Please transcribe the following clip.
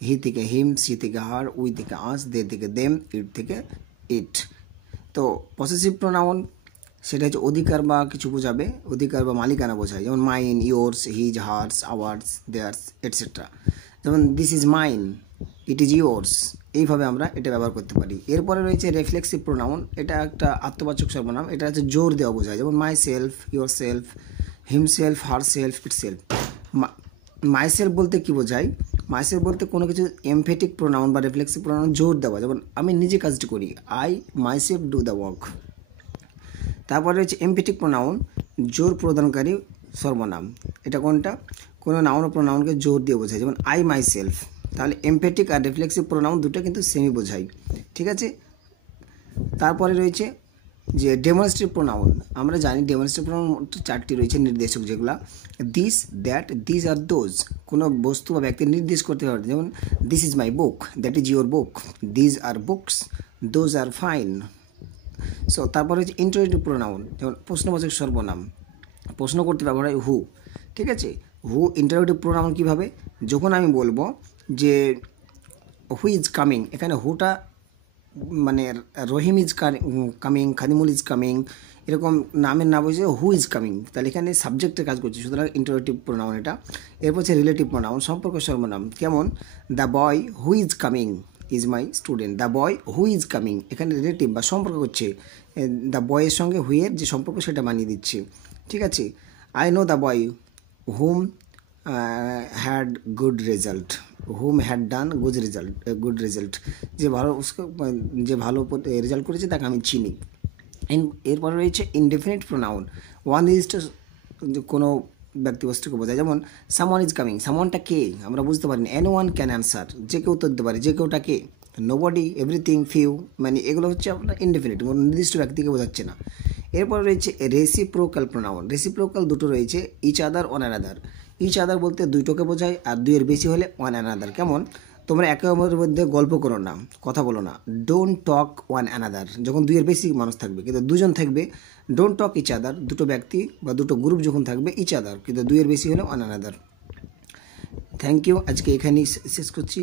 হি থেকে হিম, সি থেকে হার, উই থেকে আস, দে থেকে দেম, ইট থেকে ইট। তো পসেসিভ প্রোনাউন সেটা হচ্ছে অধিকার বা কিছু বোঝাবে, অধিকার বা মালিকানা বোঝায়, যেমন mine, yours, his, hers, ours, theirs etcetera. যেমন this is mine, it is yours, এইভাবে আমরা এটা ব্যবহার করতে পারি। এরপরে রয়েছে রিফ্লেক্সিভ প্রোনাউন, এটা একটা আত্মবাচক সর্বনাম, এটা হচ্ছে জোর দেওয়া বোঝায়, যেমন my self, your self, himself, her self, it self. Myself বলতে কী বোঝায়? মাইসেলফ বলতে কোনো কিছু এমফেটিক প্রোনাউন বা রিফ্লেক্সিভ প্রোনাউন জোর দেওয়া, যেমন আমি নিজে কাজটি করি, I myself do the work. তারপরে রয়েছে এমফেটিক প্রোনাউন, জোর প্রদানকারী সর্বনাম। এটা কোনটা? কোনো নাউন ও প্রোনাউনকে জোর দিয়ে বোঝায়, যেমন আই মাই সেলফ। তাহলে এমফেটিক আর রিফ্লেক্সিভ প্রোনাউন দুটো কিন্তু সেমই বোঝায়, ঠিক আছে। তারপরে রয়েছে যে ডেমনস্ট্রেটিভ প্রোনাউন। আমরা জানি ডেমনস্ট্রেটিভ প্রোনাউন চারটি রয়েছে নির্দেশক, যেগুলো দিস, দ্যাট, দিস আর দোজ। কোনো বস্তু বা ব্যক্তি নির্দেশ করতে পারে, যেমন this is my book, that is your book, these are books, those are fine. So তারপরে হচ্ছে ইন্টারোগেটিভ প্রোনাউন, যেমন প্রশ্নবাচক সর্বনাম, প্রশ্ন করতে ব্যবহার হয় হু, ঠিক আছে। হু ইন্টারোগেটিভ প্রোনাউন কীভাবে? যখন আমি বলবো যে হু ইজ কামিং, এখানে হুটা মানে Rahim is coming, Khadimul is coming, এরকম নামের না বলছে হু ইজ কামিং, তাহলে এখানে সাবজেক্টের কাজ করছে, সুতরাং ইন্টারোগেটিভ প্রোনাউন এটা। এরপর হচ্ছে রিলেটিভ প্রোনাউন, সম্পর্ক সর্বনাম, কেমন the boy who is coming is my student, the boy who is coming, এখানে রিলেটিভ বা সম্পর্ক করছে, দ্য বয়ের সঙ্গে হুইয়ের যে সম্পর্ক সেটা মানিয়ে দিচ্ছে, ঠিক আছে। I know the boy hmm had good result, hmm had done good result, যে ভালো যে ভালো রেজাল্ট করেছে তাকে আমি চিনি। এরপরে রয়েছে ইনডেফিনিট প্রোনাউন, ওয়ান নির্দিষ্ট কোনো ব্যক্তিবস্তুকে বোঝায়, যেমন সামওয়ান ইজ কামিং, সামওয়ানটা কে আমরা বুঝতে পারি না, এনি ওয়ান ক্যান অ্যান্সার, যে কেউ উত্তর দিতে পারে, যে কেউটা কে, নোবডি, এভরিথিং, ফিউ, মানে এগুলো হচ্ছে আপনার ইনডেফিনিট, কোনো নির্দিষ্ট ব্যক্তিকে বোঝাচ্ছে না। এরপর রয়েছে রেসিপ্রোকাল প্রোনাউন, রেসিপ্রোকাল দুটো রয়েছে, each other, one another. Each other বলতে দুইটোকে বোঝায়, আর দুইয়ের বেশি হলে অন অ্যানাদার। কেমন? তোমরা একে অপরের মধ্যে গল্প করো না, কথা বলো না, ডোন্ট টক ওয়ান অ্যানাদার, যখন দুইয়ের বেশি মানুষ থাকবে। কিন্তু দুজন থাকবে, ডোন্ট টক ইচ আদার, দুটো ব্যক্তি বা দুটো গ্রুপ যখন থাকবে ইচ আদার, কিন্তু দুইয়ের বেশি হলে ওয়ান অ্যানাদার। থ্যাংক ইউ, আজকে এখানেই শেষ করছি।